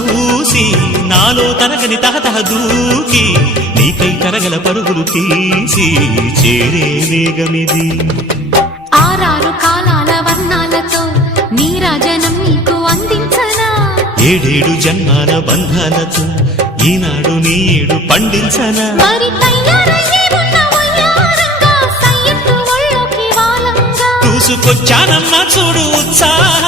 చూసి నాలో తరగని తహతహ దూకి నీకై తరగల పరుగులు తీసి చేరే వేగమిది. ఆరారు కాలాల వర్ణాలతో నీరాజనం నీకు అందించనా, ఏడేడు జన్మాల బంధాలతో ఈనాడు నీడు పండించనా. మరి తయారయ్యే ఉన్న వయ్యారంగా సయ్యత్తు ఒళ్ళోకి వాలంగా చూసుకొచ్చానమ్మా చూడు ఉత్సాహ